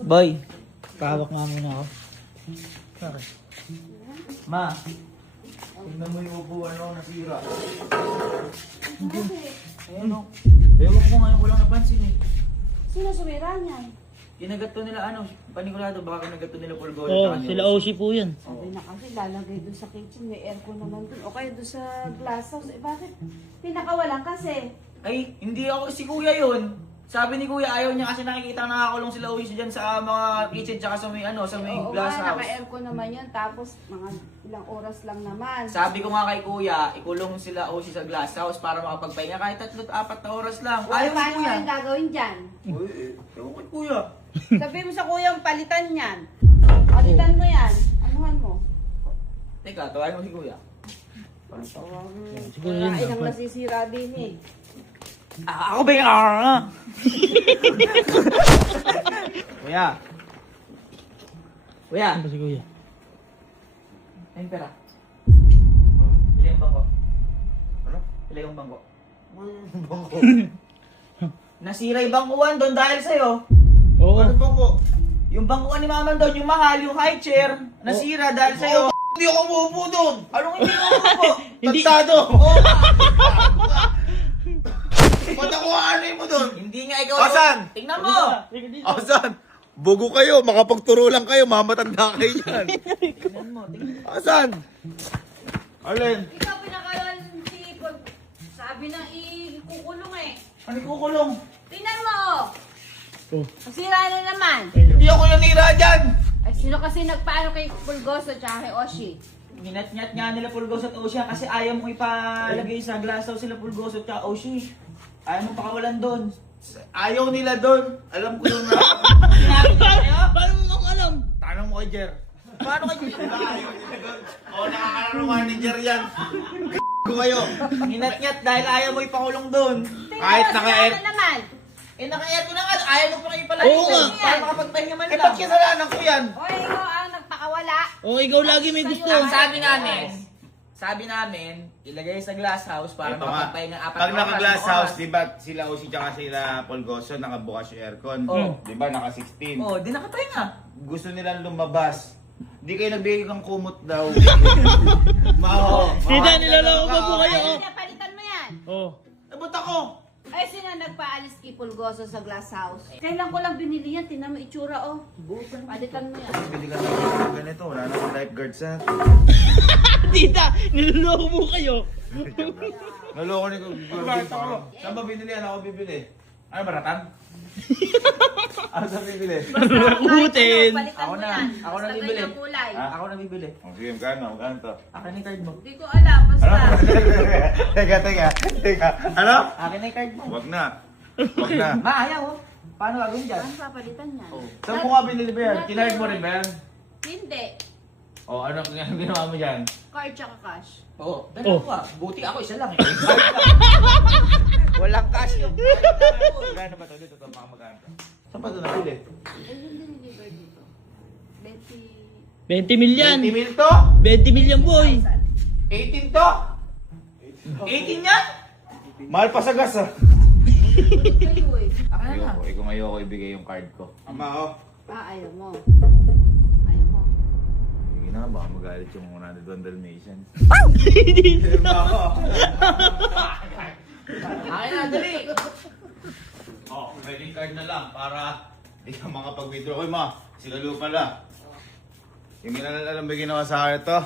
Boy, pahawak nga muna ako. Sorry. Ma, tingnan mo yung upuan ako nasira. Ayan o. Ewan ko ngayon ko lang napansin eh. Sino sumira niyan? Kinagat to nila panigurado baka kinagat to nila Pulgol. Oo, sila Oshi po yan. Sabi na kasi lalagay doon sa kitchen, may aircon naman doon. O kaya doon sa glass house. Eh bakit? Pinakawalan kasi. Ay, hindi ako si Kuya yun. Sabi ni Kuya ayaw niya kasi nakikita nakakulong sila Oshi dyan sa mga kitchen tsaka sa may sa may Oo glass nga, house. naka-aircon naman yun. Tapos mga ilang oras lang naman. Sabi ko nga kay Kuya, ikulong sila Oshi sa glass house para makapagpahinga kahit 3-4 na oras lang. Ay, Ayaw ni paano Kuya. ang gagawin dyan? Uy, ewan kay Kuya. Sabi mo sa kuya, palitan yan. Palitan mo yan. Anuhan mo? Teka, tawagin mo si Kuya. Siguro Wala yun ilang dapat. nasisira din eh. Ako ba yung Kuya. Kuya. Ano ba si Kuya? Ayun pera. Pili yung bangko. Ano? Pili yung bangko. Bangko. Nasira yung bangkuan doon dahil sa'yo. Oo. Ano bangko? Yung bangkuan ni Mama doon, yung mahal, yung high chair, nasira dahil sa'yo. Hindi ako umuupo doon. Anong hindi mo po? Hindi. Tantado. Oo nga. Ba't ako ano mo doon? Hindi nga ikaw. Asan? Tingnan mo. Asan? Bugo kayo, makapagturo lang kayo, mamatanda kayo dyan. Tingnan mo. Asan? Alin? Ikaw pinakawalan si Ipon. Sabi na ikukulong eh. Ano kukulong? Tingnan mo oh. Oh. Masira na naman. Hindi ako nanira dyan. Ay, sino kasi nagpaano kay Pulgoso tsaka kay Oshi? Minat-nyat nga nila Pulgos at Oshi kasi ayaw mo ipalagay sa glass house sila Pulgos at Oshi. Ayaw mo pakawalan doon. Ayaw nila doon. Alam ko yung Sinabi niya sa'yo? Paano mo ako alam? Tanong mo kay Jer. Paano kayo? Ayaw nila doon. Oo, nakakararo manager yan. Ko kayo. Minat-nyat dahil ayaw mo ipakulong doon. Tingnan Kahit mo, naka-air- sira na naman. Eh naka-air ko na nga, ayaw mo pa kayo palagay Oo nga. para makapagpahinga man Eh, lang. ba't kasalanan ko yan? O ikaw ang nagpakawala. Oo, ikaw lagi may gusto. Ang sabi namin, ilagay sa glass house para Ito nga. makapagpahinga 4 Pag oras, naka-glass 5 house, oras. di ba sila Osi tsaka sila Polgoso, nakabukas yung aircon. Oo. Di ba, naka-16. Oh, di nakapahinga. Gusto nilang lumabas. Di kayo nagbigay ng kumot daw. Mao. Tita, nilaloko pa po kayo. Ay, Oh. pinapalitan mo yan. Oh. Eh, ba't ako? Ay, sino nagpaalis kay Pulgoso sa glass house? Kailan ko lang binili yan. Tingnan mo itsura, oh. Palitan mo yan. Bili ka ng ganito, wala namang lifeguards ha. Tita, niloloko mo kayo. Naloko ni ko. Saan ba binili yan? Ako bibili. Ano, baratan? Ano saan bibili? Rakutin. Palitan Ako mo na. yan. Ako na Basta bibili. ganyang kulay. Ako na bibili. Oh, sige, magkano to? Akin na yung card mo. Hindi ko alam. Basta. Ano? Teka. Ano? Akin na yung card mo. Wag na. Wag na. Ma, ayaw oh. Paano gagawin dyan? Ano papalitan yan? Saan mo ka binili ba yan? Kinard mo rin ba yan? Hindi. O, ano ang ginawa mo dyan? Card tsaka cash. Oo. Oh. Dalawa. Buti ako isa lang eh. Walang cash yung. Magkano ba ito? Dito ito, mga magkano to? Saan pa ito nabili? Ay, yung diniliver dito. 20,000. 20 million. 20 mil to? 20 million, boy. 18 to? 18 yan? Mahal pa sa gas ah. Kayo eh. Akin na. Ayoko ibigay yung card ko. Ama oh. Ayaw mo. Ayaw mo. Sige na, baka magalit yung 101 Dalmatians. Akin na, dali. Oh, credit card na lang para di ka makapag-withdraw. Uy ma, sigalo pala. Yung alam ba ginawa sa akin ito?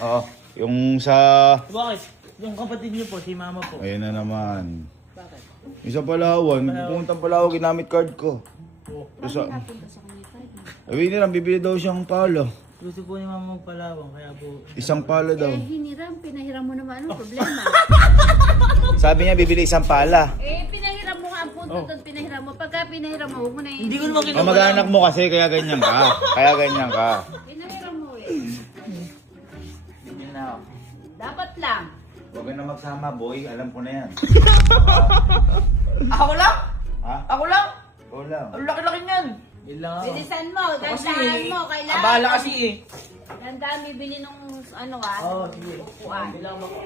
Oo, yung sa... Bakit? Yung kapatid niyo po, si mama po. Ayun na naman. Bakit? Yung sa Palawan, pupuntang Palawan, ginamit card ko. Oh. Bakit Sa... napunta sa kanya tayo? Sabi nila, bibili daw siyang palo. Gusto po ni mama magpalawang, kaya po... Isang palo daw. Eh, pinahiram mo naman. Anong problema? Sabi niya, bibili isang pala. Eh, pinahiram mo nga ang punto doon. Pinahiram mo. Pagka pinahiram mo, huwag mo na Hindi ko naman Oh, mag-anak mo kasi, kaya ganyan ka. Kaya ganyan ka. Pinahiram mo eh. Yun na ako. Dapat lang. Huwag ka na magsama, boy. Alam ko na yan. Ako lang? Ha? Ako lang? Ikaw lang. Ang laki-laki niyan. Yun lang ako. Bilisan mo. Kasi, Gandahan mo. Kailangan. abala kasi eh. Gandahan bibili nung ano ka. Oo, sige. Upuan. Bilang ako.